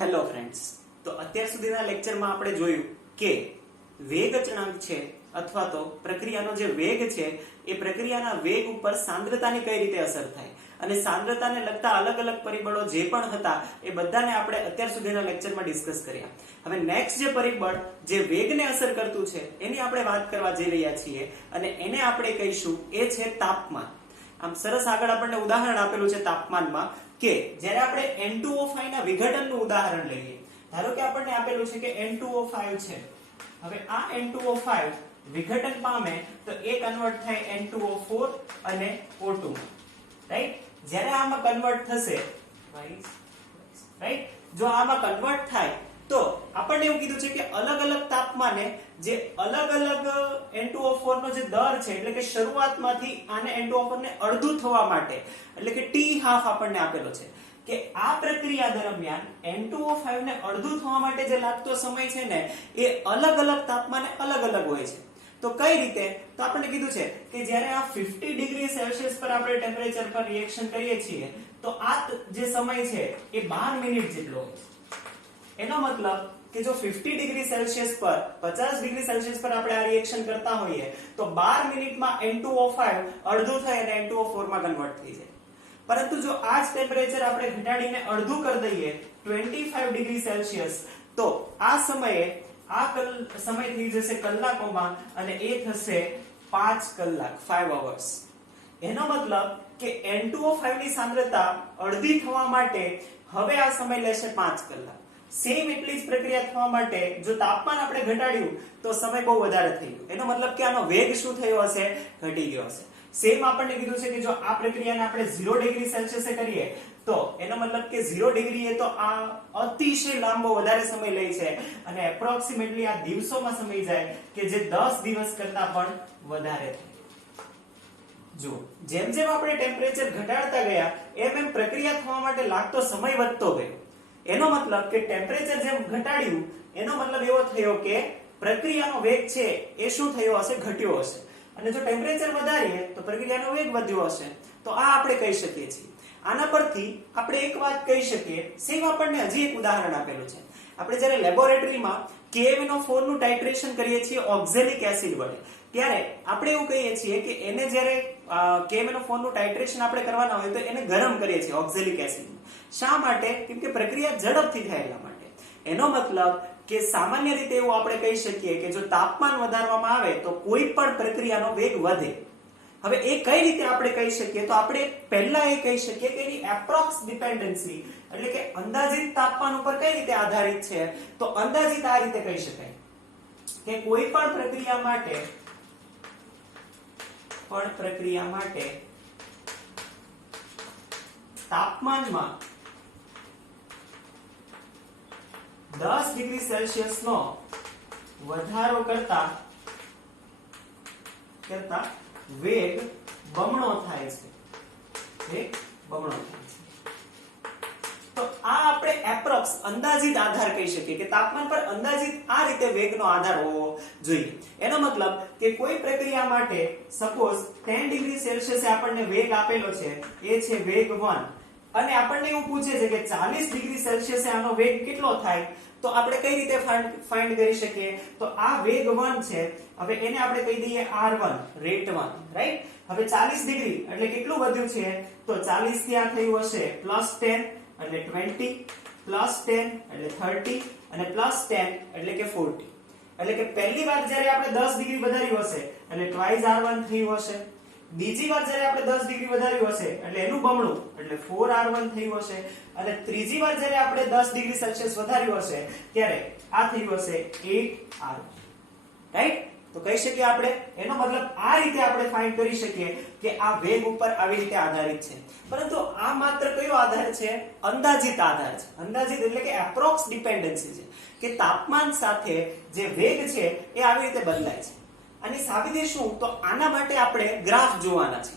Hello friends, તો અત્યાર સુધીના લેક્ચરમાં આપણે જોયું કે વેગ અચળાંક છે અથવા તો પ્રક્રિયાનો જે વેગ છે એ પ્રક્રિયાના વેગ ઉપર સાંદ્રતાની કઈ રીતે અસર થાય અને સાંદ્રતાને લગતા અલગ અલગ પરિબળો જે પણ હતા એ બધાને આપણે અત્યાર સુધીના લેક્ચરમાં ડિસ્કસ કર્યા. હવે નેક્સ્ટ જે પરિબળ જે વેગને અસર કરતું છે એની આપણે વાત કરવા જઈ રહ્યા છીએ અને એને આપણે કહીશું એ છે તાપમાન. આમ સરસ આગળ આપણને ઉદાહરણ આપેલું છે તાપમાનમાં કે જ્યારે આપણે N2O5 ના વિઘટનનું ઉદાહરણ લઈએ, ધારો કે આપણને આપેલું છે કે N2O5 છે. હવે આ N2O5 વિઘટન પામે તો એ કન્વર્ટ થાય N2O4 અને O2, રાઈટ? જ્યારે આમાં કન્વર્ટ થશે, રાઈટ, જો આમાં કન્વર્ટ થાય તો આપણને એવું કીધું છે કે અલગ અલગ તાપમાને જે અલગ અલગ N2O4 નો જે દર છે, એટલે કે શરૂઆતમાંથી આને N2O4 ને અડધું થવા માટે, એટલે કે T હાફ આપણને આપેલો છે કે આ પ્રક્રિયા દરમિયાન N2O5 ને અડધું થવા માટે જે લાગતો સમય છે ને એ અલગ અલગ તાપમાને અલગ અલગ હોય છે. તો કઈ રીતે? તો આપણને કીધું છે કે જ્યારે આ 50 ડિગ્રી સેલ્સિયસ પર આપણે ટેમ્પરેચર પર રિએક્શન કરીએ છીએ તો આ જે સમય છે એ 12 મિનિટ જેટલો હોય છે. એનો મતલબ કે જો 50 ડિગ્રી સેલ્સિયસ પર 50 ડિગ્રી સેલ્સિયસ પર આપણે આ રિએક્શન કરતા હોઈએ તો 12 મિનિટમાં N2O5 અડધું થઈ અને N2O4 માં કન્વર્ટ થઈ જાય. પરંતુ જો આ જ ટેમ્પરેચર આપણે ઘટાડીને અડધું કરી દઈએ 25 ડિગ્રી સેલ્સિયસ, તો આ સમયે આ સમય થઈ જશે કલાકોમાં અને એ થશે 5 કલાક, 5 hours. એનો મતલબ કે N2O5 ની સાંદ્રતા અડધી થવા માટે હવે આ સમય લેશે 5 કલાક. સેમ એટલી જ પ્રક્રિયા થવા માટે જો તાપમાન આપણે ઘટાડ્યું તો સમય બહુ વધારે થઈ ગયો. એનો મતલબ કે આનો વેગ શું થયો હશે? ઘટી ગયો હશે. સેમ આપણને કીધું છે કે જો આ પ્રક્રિયાને આપણે 0 ડિગ્રી સેલ્સિયસે કરીએ તો એનો મતલબ કે 0 ડિગ્રીએ તો આ અતિશય લાંબો વધારે સમય લે છે અને એપ્રોક્સિમેટલી આ દિવસોમાં સમય જાય કે જે 10 દિવસ કરતા પણ વધારે થાય. જો જેમ જેમ આપણે ટેમ્પરેચર ઘટાડતા ગયા એમ પ્રક્રિયા થવા માટે લાગતો સમય વધતો ગયો. એનો મતલબ કે ટેમ્પરેચર જેમ ઘટાડ્યું એનો મતલબ એવો થયો કે પ્રક્રિયાનો વેગ છે એ શું થયો હશે? ઘટ્યો હશે. અને જો ટેમ્પરેચર વધારીએ તો પ્રક્રિયાનો વેગ વધ્યો હશે. તો આ આપણે કહી શકીએ છીએ. આના પરથી આપણે એક વાત કહી શકીએ. સેમ આપણને હજી એક ઉદાહરણ આપેલું છે. આપણે જ્યારે લેબોરેટરીમાં KMnO4 નું ટાઇટ્રેશન કરીએ છીએ ઓક્ઝેલિક એસિડ વડે, ત્યારે આપણે એવું કહીએ છીએ કે એને જ્યારે KMnO4 નું ટાઇટ્રેશન આપણે કરવાના હોય તો એને ગરમ કરીએ છીએ ઓક્ઝેલિક એસિડ. શા માટે? કેમ કે પ્રક્રિયા ઝડપથી થાય એટલા માટે. એનો મતલબ કે સામાન્ય રીતે એવું આપણે કહી શકીએ કે જો તાપમાન વધારવામાં આવે તો કોઈ પણ પ્રક્રિયાનો વેગ વધે. હવે એ કઈ રીતે આપણે કહી શકીએ? તો આપણે પહેલા એ કહી શકીએ કે એની એપ્રોક્સ ડિપેન્ડન્સી, એટલે કે અંદાજિત તાપમાન ઉપર કઈ રીતે આધારિત છે? તો અંદાજિત આ રીતે કહી શકાય કે કોઈ પણ પ્રક્રિયા માટે તાપમાનમાં 10 ડિગ્રી સેલ્સિયસ નો વધારો કરતા વેગ બમણો થાય છે. વેગ બમણો થાય છે. તો આ આપણે એપ્રોક્સ અંદાજિત આધાર કહી શકીએ કે તાપમાન પર અંદાજિત આ રીતે વેગનો આધાર હોવો જોઈએ. એનો મતલબ કે કોઈ પ્રક્રિયા માટે સપોઝ 10 ડિગ્રી સેલ્સિયસે આપણને વેગ આપેલો છે, એ છે વેગ 1, અને આપણને એવું પૂછે છે કે 40 ડિગ્રી સેલ્સિયસે આનો વેગ કેટલો થાય, તો આપણે કઈ રીતે ફાઇન્ડ કરી શકીએ? તો આ વેગ 1 છે, હવે એને આપણે કહી દઈએ R1, રેટ 1, રાઈટ? હવે 40 ડિગ્રી એટલે કેટલું વધ્યું છે? તો 40 થી આ થયું હશે +10 એટલે 20, +10 એટલે 30 અને +10 એટલે કે 40. એટલે કે પહેલી વાર જ્યારે આપણે 10 ડિગ્રી વધાર્યું હશે એટલે ટ્વાઇસ R1 થયું હશે. બીજી વાર જ્યારે આપણે 10 ડિગ્રી વધાર્યું હશે એટલે એનું બમણું એટલે 4R1 થયું હશે. અને ત્રીજી વાર જ્યારે આપણે 10 ડિગ્રી સેલ્સિયસ વધાર્યું હશે ત્યારે આ થયું હશે 8R1, રાઈટ? તો કહી શકીએ આપણે એનો મતલબ આ રીતે આપણે ફાઇન્ડ કરી શકીએ કે આ વેગ ઉપર આવી રીતે આધારિત છે. પરંતુ આ માત્ર કયો આધાર છે? અંદાજિત આધાર છે. અંદાજિત એટલે કે એપ્રોક્સ ડિપેન્ડન્સી છે કે તાપમાન સાથે જે વેગ છે એ આવી રીતે બદલાય છે. આની સાબિતી શું? તો આના માટે આપણે ગ્રાફ જોવાના છે.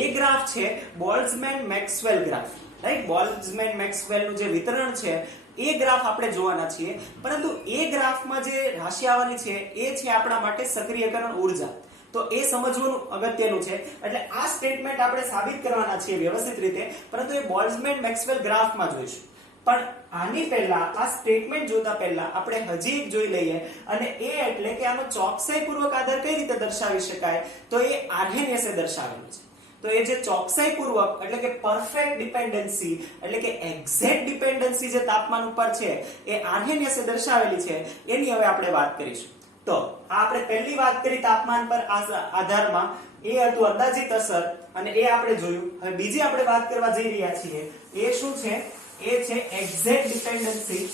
એ ગ્રાફ છે બોલ્ટ્ઝમેન-મેક્સવેલ ગ્રાફ, રાઈટ? બોલ્ટ્ઝમેન-મેક્સવેલ નું જે વિતરણ છે એ ગ્રાફ આપણે જોવાના છીએ. પરંતુ એ ગ્રાફમાં જે રાશિ આવવાની છે એ છે આપણા માટે સક્રિયકરણ ઊર્જા. તો એ સમજવું અગત્યનું છે. એટલે આ સ્ટેટમેન્ટ આપણે સાબિત કરવાના છીએ વ્યવસ્થિત રીતે, પરંતુ એ બોલ્ટ્ઝમેન-મેક્સવેલ ગ્રાફમાં જોઈશું. પણ આની પહેલા આ સ્ટેટમેન્ટ જોતા પહેલા આપણે હજી એક જોઈ લઈએ, અને એ એટલે કે આનો ચોકસાઈપૂર્વક આધાર કઈ રીતે દર્શાવી શકાય, તો એ આર્હેનિયસે દર્શાવેલું છે. તો એ જે ચોકસાઈપૂર્વક એટલે કે પરફેક્ટ ડિપેન્ડન્સી એટલે કે એક્ઝેક્ટ ડિપેન્ડન્સી જે તાપમાન ઉપર છે એ આર્હેનિયસે દર્શાવેલી છે, એની હવે આપણે વાત કરીશું. તો આપણે પહેલી વાત કરી તાપમાન પર આધારમાં, એ હતું અંદાજિત અસર, અને એ આપણે જોયું. હવે બીજી આપણે વાત કરવા જઈ રહ્યા છીએ, એ શું છે? એ છે એક્ઝેક્ટ ડિપેન્ડન્સી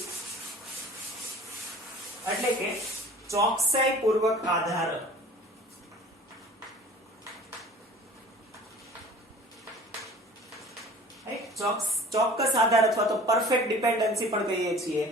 એટલે કે ચોકસાઈપૂર્વક આધાર. ચોક્કસ આધાર અથવા તો પરફેક્ટ ડિપેન્ડન્સી પણ કહીએ છીએ.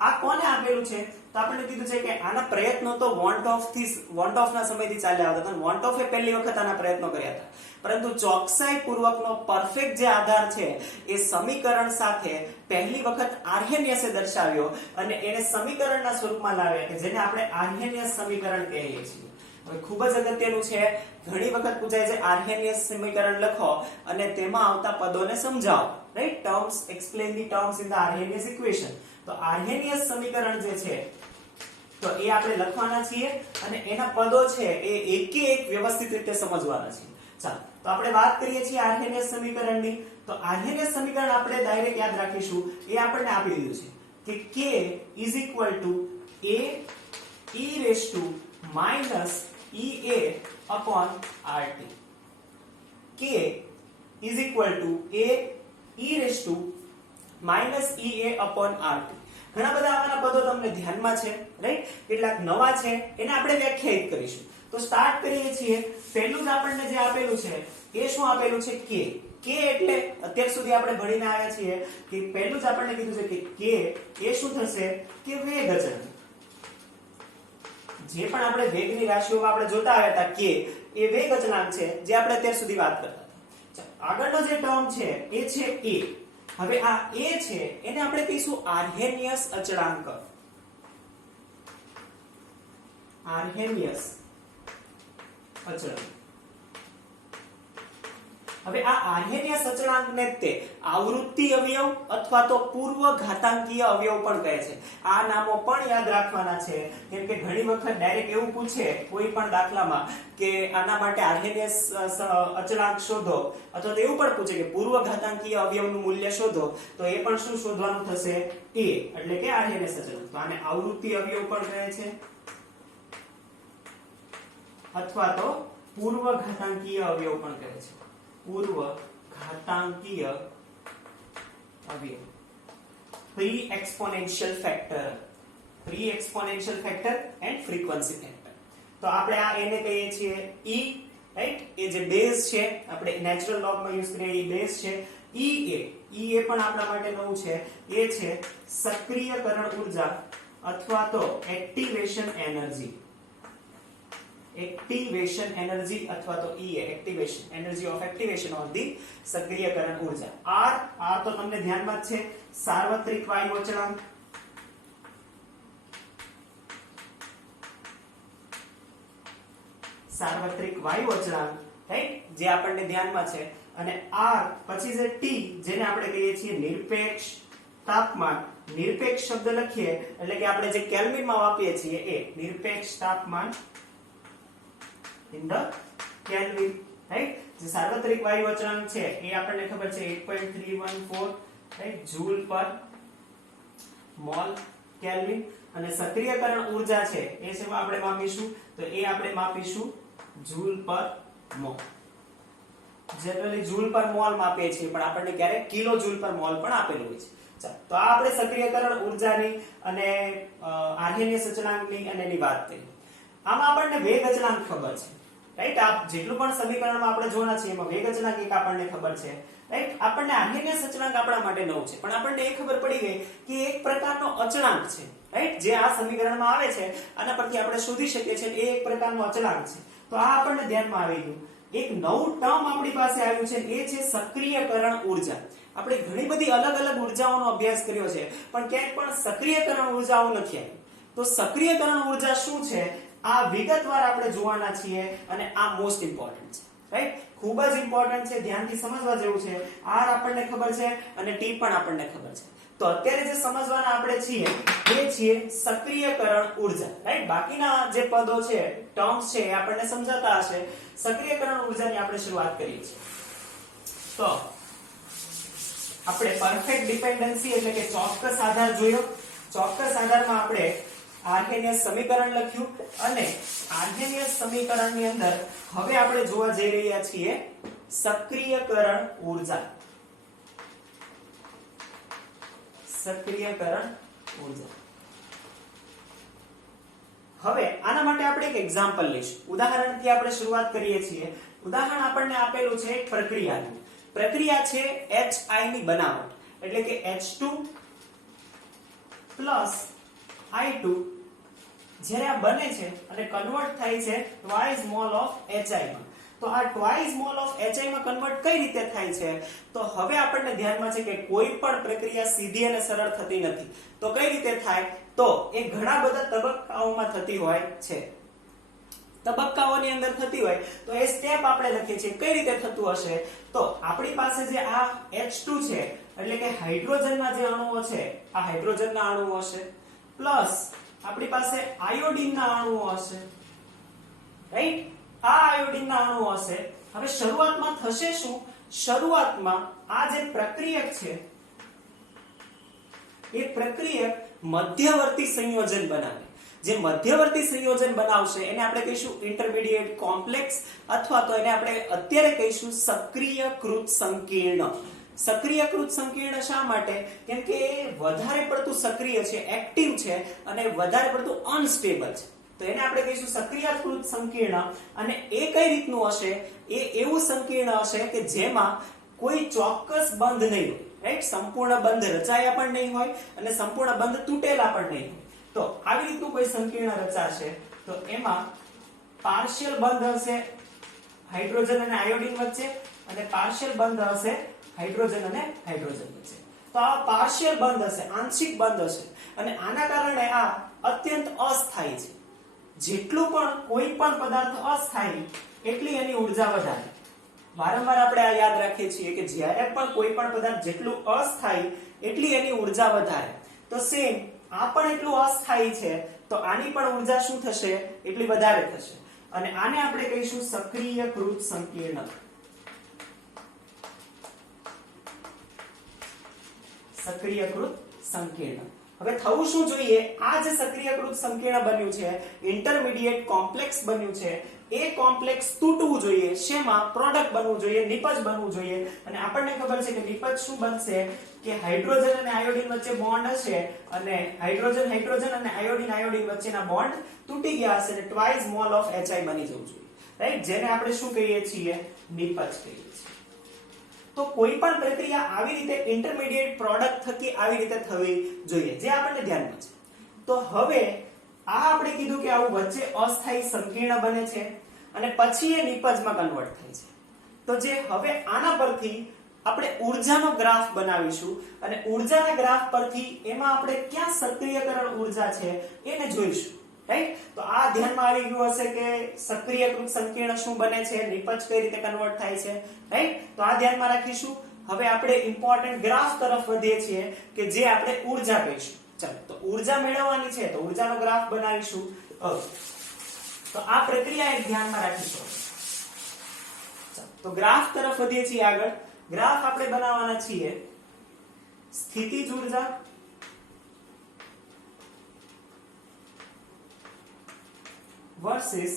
આ કોને આપેલું છે? તો આપણે કીધું છે કે આના પ્રયત્નો તો વોન્ટ ઓફ ના સમયથી ચાલ્યા આવતા હતા. વોન્ટ ઓફ એ પહેલી વખત આના પ્રયત્નો કર્યા હતા, પરંતુ ચોકસાઈપૂર્વકનો પરફેક્ટ જે આધાર છે એ સમીકરણ સાથે પહેલી વખત આર્હેનિયસે દર્શાવ્યો, અને એને સમીકરણના સ્વરૂપમાં લાવ્યા કે જેને આપણે આર્હેનિયસ સમીકરણ કહીએ છીએ. હવે ખૂબ જ અગત્યનું છે, ઘણી વખત પૂછાય છે આર્હેનિયસ સમીકરણ લખો અને તેમાં આવતા પદોને સમજાવો, right? Terms, explain the terms in the Arrhenius equation. તો આર્હેનિયસ સમીકરણ જે છે તો એ આપણે લખવાના છીએ, અને એના પદો છે એ એકે એક વ્યવસ્થિત રીતે સમજવાના છે. ચાલો, તો આપણે વાત કરીએ છીએ આર્હેનિયસ સમીકરણની. તો આર્હેનિયસ સમીકરણ આપણે ડાયરેક્ટ યાદ રાખીશું. એ આપણને આપી દીધું છે કે k is equal to a e raised to minus ea upon rt. k is equal to a e raised to minus ea upon rt. ઘણા બધા આવાના પદો તમને ધ્યાનમાં છે, રાઈટ? કેટલાક નવા છે, એને આપણે વ્યાખ્યાયિત કરીશું. તો સ્ટાર્ટ કરીએ છીએ. પહેલું જ આપણને જે આપેલું છે એ શું આપેલું છે? k. k એટલે અત્યાર સુધી આપણે ભણીને આવ્યા છીએ કે પહેલું જ આપણને કીધું છે કે k એ શું થશે કે વેગ અચળાંક. જે પણ આપણે વેગની રાશિઓમાં આપણે જોતા આવ્યા હતા, k એ વેગ અચળાંક છે, જે આપણે અત્યાર સુધી વાત કરતા હતા. આગળનો જે ટર્મ છે એ છે a. હવે આ a છે એને આપણે કહીશું આર્હેનિયસ અચળાંક. આર્હેનિયસ અચળાંક. હવે આ આર્હેનિયસ અચળાંકને તે આવૃત્તિ અવયવ અથવા તો પૂર્વ ઘાતાંકીય અવયવ પણ કહે છે. આ નામો પણ યાદ રાખવાના છે, કેમ કે ઘણી વખત ડાયરેક્ટ એવું પૂછે કોઈ પણ દાખલામાં કે આના માટે આર્હેનિયસ અચળાંક શોધો, અથવા તો એવું પણ પૂછે કે પૂર્વ ઘાતાંકીય અવયવનું મૂલ્ય શોધો, તો એ પણ શું શોધવાનું થશે? a, એટલે કે આર્હેનિયસ અચળાંક. તો આને આવૃત્તિ અવયવ પણ કહે છે, અથવા તો પૂર્વ ઘાતાંકીય અવયવ પણ કહે છે. પૂર્વ ઘાતાંકીય અવયવ. Pre exponential factor and frequency factor. તો આપણે આ એને કહીએ છીએ e, રાઈટ? એ જે બેઝ છે, આપણે નેચરલ લોગમાં યુઝ કરીએ એ બેઝ છે. ea પણ આપણા માટે નવું છે. એ છે સક્રિયકરણ ઉર્જા અથવા તો એક્ટિવેશન એનર્જી. એક્ટિવેશન એનર્જી અથવા તો ea, activation energy of activation of the સક્રિયકરણ ઉર્જા. r તો તમને ધ્યાનમાં જ છે, સાર્વત્રિક વાયુ અચળાંક. સાર્વત્રિક વાયુ અચળાંક, રાઈટ? જે આપણને ધ્યાનમાં છે. અને r પછી જે t, જેને આપણે કહીએ છીએ નિરપેક્ષ તાપમાન. નિરપેક્ષ શબ્દ લખીએ એટલે કે આપણે જે કેલ્વિનમાં માપીએ છીએ એ નિરપેક્ષ તાપમાન in the Kelvin, right? જે સાર્વત્રિક વાયુ અચળાંક છે એ આપણને ખબર છે 8.314, right? જૂલ પર મોલ કેલ્વિન. અને સક્રિયકરણ ઉર્જા છે એ શેમાં આપણે માપીશું? તો એ આપણે માપીશું જૂલ પર મોલ. જનરલી જૂલ પર મોલ માપીએ છીએ, પણ આપણને ક્યારેક કિલો જૂલ પર મોલ પણ આપેલું હોય છે. ચાલો, તો આ આપણે સક્રિયકરણ ઉર્જાની અને આર્હેનિયસ અચળાંકની અને એની વાત કરી. આમાં આપણને વેગ અચળાંક ખબર છે, રાઈટ? આ જેટલું પણ સમીકરણમાં આપણે જોવાના છે એમાં વેગ અચળાંક એક આપણને ખબર છે, રાઈટ? આપણને આર્હેનિયસ અચળાંક આપણા માટે નવું છે, પણ આપણને એ ખબર પડી ગઈ કે એક પ્રકારનો અચળાંક છે, રાઈટ? જે આ સમીકરણમાં આવે છે આના પરથી આપણે શોધી શકીએ છીએ એ એક પ્રકારનો અચળાંક છે. તો આ આપણને ધ્યાનમાં આવી ગયું. એક નવું ટર્મ આપણી પાસે આવ્યું છે, એ છે સક્રિયકરણ ઉર્જા. આપણે ઘણી બધી અલગ અલગ ઉર્જાઓનો અભ્યાસ કર્યો છે, પણ ક્યાંય પણ સક્રિયકરણ ઉર્જાઓ નથી આવી. તો સક્રિયકરણ ઉર્જા શું છે આ વિગતવાર આપણે જોવાના છીએ, અને આ મોસ્ટ ઇમ્પોર્ટન્ટ છે, રાઈટ? ખૂબ જ ઇમ્પોર્ટન્ટ છે, ધ્યાનથી સમજવા જેવું છે. r આપણને ખબર છે અને t પણ આપણને ખબર છે. તો અત્યારે જે સમજવાના આપણે છીએ એ છીએ સક્રિયકરણ ઉર્જા, રાઈટ? બાકીના જે પદો છે, ટર્મ્સ છે, એ આપણને સમજાતા હશે. સક્રિયકરણ ઉર્જાની આપણે શરૂઆત કરીએ છીએ. તો આપણે પરફેક્ટ ડિપેન્ડન્સી એટલે કે ચોક્કસ આધાર જોયો. ચોક્કસ આધારમાં આપણે આર્હેનિયસ સમીકરણ લખ્યું અને આર્હેનિયસ સમીકરણની અંદર હવે આપણે જોવા જઈ રહ્યા છીએ સક્રિયકરણ ઉર્જા. સક્રિયકરણ ઉર્જા. હવે આના માટે આપણે એક એક્ઝામ્પલ લઈશું. ઉદાહરણથી આપણે શરૂઆત કરીએ છીએ. ઉદાહરણ આપણને આપેલું છે એક પ્રક્રિયાનું. પ્રક્રિયા છે HI ની બનાવટ, એટલે કે H2 I2 જ્યારે આ બને છે અને કન્વર્ટ થાય છે twice mol of HI માં. તો આ twice mol of HI માં કન્વર્ટ કઈ રીતે થાય છે? તો હવે આપણને ધ્યાનમાં છે કે કોઈ પણ પ્રક્રિયા સીધી અને સરળ થતી નથી. તો કઈ રીતે થાય? તો એ ઘણા બધા તબક્કાઓમાં થતી હોય છે. તબક્કાઓની અંદર થતી હોય તો એ સ્ટેપ આપણે લખીએ છીએ. કઈ રીતે થતું હશે? તો આપણી પાસે જે આ H2 છે એટલે કે હાઇડ્રોજનના જે અણુઓ છે, આ હાઇડ્રોજનના અણુઓ હશે, પ્લસ આપણી પાસે આયોડીનના અણુઓ હશે, રાઈટ? આ આયોડીનના અણુઓ હશે. હવે શરૂઆતમાં થશે શું? શરૂઆતમાં આ જે પ્રક્રિયક છે એ પ્રક્રિયક મધ્યવર્તી સંયોજન બનાવે. જે મધ્યવર્તી સંયોજન બનાવશે એને આપણે કહીશું ઇન્ટરમીડિયેટ કોમ્પ્લેક્સ, અથવા તો એને આપણે અત્યારે કહીશું સક્રિયકૃત સંકીર્ણ. સક્રિયકૃત સંકીર્ણ શા માટે? કેમ કે વધારે પડતું સક્રિય છે, એક્ટિવ છે અને વધારે પડતું અનસ્ટેબલ છે. તો એને આપણે કહીશું સક્રિયકૃત સંકીર્ણ. અને એ કઈ રીતનું હશે? એ એવું સંકીર્ણ હશે કે જેમાં કોઈ ચોક્કસ બંધ નહીં હોય, રાઈટ? સંપૂર્ણ બંધ રચાયા પણ નહીં હોય અને સંપૂર્ણ બંધ તૂટેલા પણ નહીં હોય. તો આવી રીતનું કોઈ સંકીર્ણ રચાશે તો એમાં પાર્શિયલ બંધ હશે હાઇડ્રોજન અને આયોડીન વચ્ચે અને પાર્શિયલ બંધ હશે હાઇડ્રોજન અને હાઇડ્રોજન વચ્ચે. તો આ પાર્શિયલ બંધ હશે, આંશિક બંધ હશે અને આના કારણે આ અત્યંત અસ્થાયી છે. જેટલું પણ કોઈ પણ પદાર્થ અસ્થાયી એટલી એની ઉર્જા વધારે. વારંવાર આપણે આ યાદ રાખીએ છીએ કે જ્યારે પણ કોઈ પણ પદાર્થ જેટલું અસ્થાયી એટલી એની ઉર્જા વધારે. તો સેમ આ પણ એટલું અસ્થાયી છે તો આની પણ ઉર્જા શું થશે? એટલી વધારે થશે. અને આને આપણે કહીશું સક્રિયકૃત સંકીર્ણ. સક્રિયકૃત સંકીર્ણ. હવે થવું શું જોઈએ? આ જે સક્રિયકૃત સંકીર્ણ બન્યું છે, ઇન્ટરમીડિયેટ કોમ્પ્લેક્સ બન્યું છે, એ કોમ્પ્લેક્સ તૂટવું જોઈએ. શેમાં? પ્રોડક્ટ બનવું જોઈએ, નિપજ બનવું જોઈએ. અને આપણને ખબર છે કે નિપજ શું બનશે? કે હાઇડ્રોજન અને આયોડીન વચ્ચે બોન્ડ હશે અને હાઇડ્રોજન અને આયોડીન વચ્ચેના બોન્ડ તૂટી ગયા હશે અને ટ્વાઇસ મોલ ઓફ HI બની જવું જોઈએ, રાઈટ? જેને આપણે શું કહીએ છીએ? નિપજ કહીએ છીએ. તો કોઈ પણ પ્રક્રિયા આવી રીતે ઇન્ટરમીડિયેટ પ્રોડક્ટ થકી આવી રીતે થવી જોઈએ, જે આપણને ધ્યાનમાં છે. તો હવે આ આપણે કીધું કે આવું વચ્ચે અસ્થાયી સંકીર્ણ બને છે અને પછી એ નિપજમાં કન્વર્ટ થાય છે. તો જે હવે આના પરથી આપણે ઉર્જાનો ગ્રાફ બનાવીશું અને ઉર્જાના ગ્રાફ પરથી એમાં આપણે ક્યાં સક્રિયકરણ ઉર્જા છે એને જોઈશું, રાઈટ? તો આ ધ્યાનમાં આવી ગયું હશે કે સક્રિયકૃત સંકીર્ણ શું બને છે, નિપજ કઈ રીતે કન્વર્ટ થાય છે, રાઈટ? તો આ ધ્યાનમાં રાખીશું. હવે આપણે ઇમ્પોર્ટન્ટ ગ્રાફ તરફ વધીએ છીએ કે જે આપણે ઉર્જા કહીશું. ચાલો, તો ઉર્જા મેળવવાની છે તો ઉર્જાનો ગ્રાફ બનાવીશું. તો આ પ્રક્રિયા એક ધ્યાનમાં રાખીશું. તો ગ્રાફ તરફ વધીએ છીએ આગળ. ગ્રાફ આપણે બનાવવાના છીએ સ્થિતિજ ઉર્જા વર્સિસ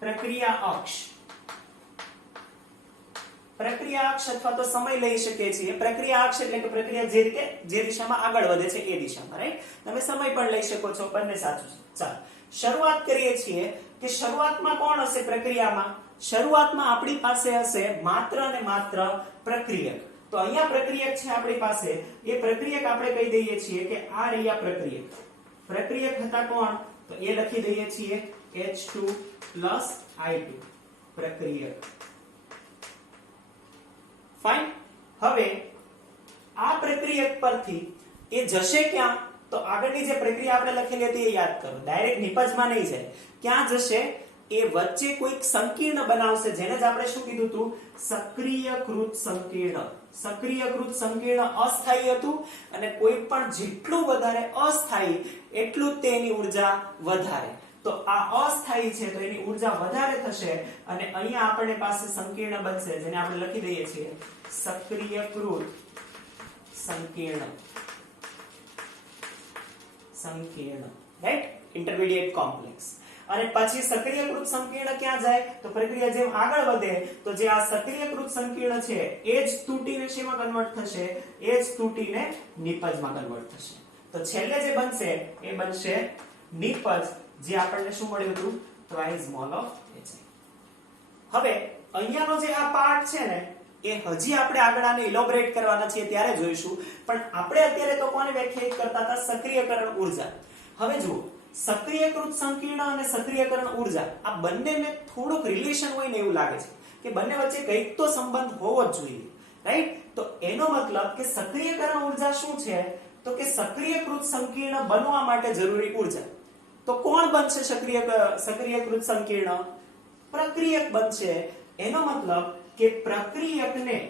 પ્રક્રિયા અક્ષ. પ્રક્રિયા અક્ષ અથવા તો સમય લઈ શકીએ છીએ. પ્રક્રિયા અક્ષ એટલે કે પ્રક્રિયા જે રીતે જે દિશામાં આગળ વધે છે એ દિશામાં, રાઈટ? તમે સમય પણ લઈ શકો છો, બંને સાચું છે. ચાલો શરૂઆત કરીએ છીએ કે શરૂઆતમાં કોણ હશે પ્રક્રિયામાં? શરૂઆતમાં આપણી પાસે હશે માત્ર અને માત્ર પ્રક્રિયક. તો અહીંયા પ્રક્રિયક છે આપણી પાસે. એ પ્રક્રિયક આપણે કહી દઈએ છીએ કે આ રહ્યા પ્રક્રિયક. પ્રક્રિયક હતા કોણ? તો એ લખી દઈએ છીએ H2 I2 પ્રક્રિયક. ફાઇન. હવે આ પ્રક્રિયક પરથી એ જશે ક્યાં? તો આગળની જે પ્રક્રિયા આપણે લખેલી હતી એ યાદ કરો. ડાયરેક્ટ નિપજમાં નહીં જાય. ક્યાં જશે? એ વચ્ચે કોઈક સંકીર્ણ બનાવશે, જેને જ આપણે શું કીધું હતું? સક્રિયકૃત સંકીર્ણ. સક્રિયકૃત સંકીર્ણ અસ્થાયી હતું અને કોઈ પણ જેટલું વધારે અસ્થાયી એટલું જ તેની ઉર્જા વધારે. તો આ અસ્થાયી છે તો એની ઉર્જા વધારે થશે અને અહીંયા આપણી પાસે સંકીર્ણ બનશે, જેને આપણે લખી દઈએ છીએ સક્રિયકૃત સંકીર્ણ. સંકીર્ણ, રાઈટ? Intermediate complex. અને પછી સક્રિયકૃત સંકીર્ણ ક્યાં જાય? તો પ્રક્રિયા જેમ આગળ વધે તો જે આ સક્રિયકૃત સંકીર્ણ છે એ જ તૂટીને શેમાં કન્વર્ટ થશે? એ જ તૂટીને નિપજમાં કન્વર્ટ થશે. તો છેલ્લે જે બનશે એ બનશે નિપજ, જે આપણને શું મળ્યું હતું? Twice mall of Hi. હવે અહીંયાનો જે આ પાર્ટ છે ને એ હજી આપણે આગળ આને ઇલોબરેટ કરવાના છીએ ત્યારે જોઈશું, પણ આપણે અત્યારે તો કોને વ્યાખ્યાયિત કરતા હતા? સક્રિયકરણ ઉર્જા. હવે જુઓ, સક્રિયકૃત સંકીર્ણ અને સક્રિયકરણ ઉર્જા આ બંનેને થોડુંક રિલેશન હોય ને એવું લાગે છે કે બંને વચ્ચે કંઈક તો સંબંધ હોવો જ જોઈએ, રાઈટ? તો એનો મતલબ કે સક્રિયકરણ ઉર્જા શું છે? તો કે સક્રિયકૃત સંકીર્ણ બનવા માટે જરૂરી ઉર્જા. તો કોણ બનશે સક્રિયકૃત સંકીર્ણ? પ્રક્રિયક બનશે. એનો મતલબ કે પ્રક્રિયકની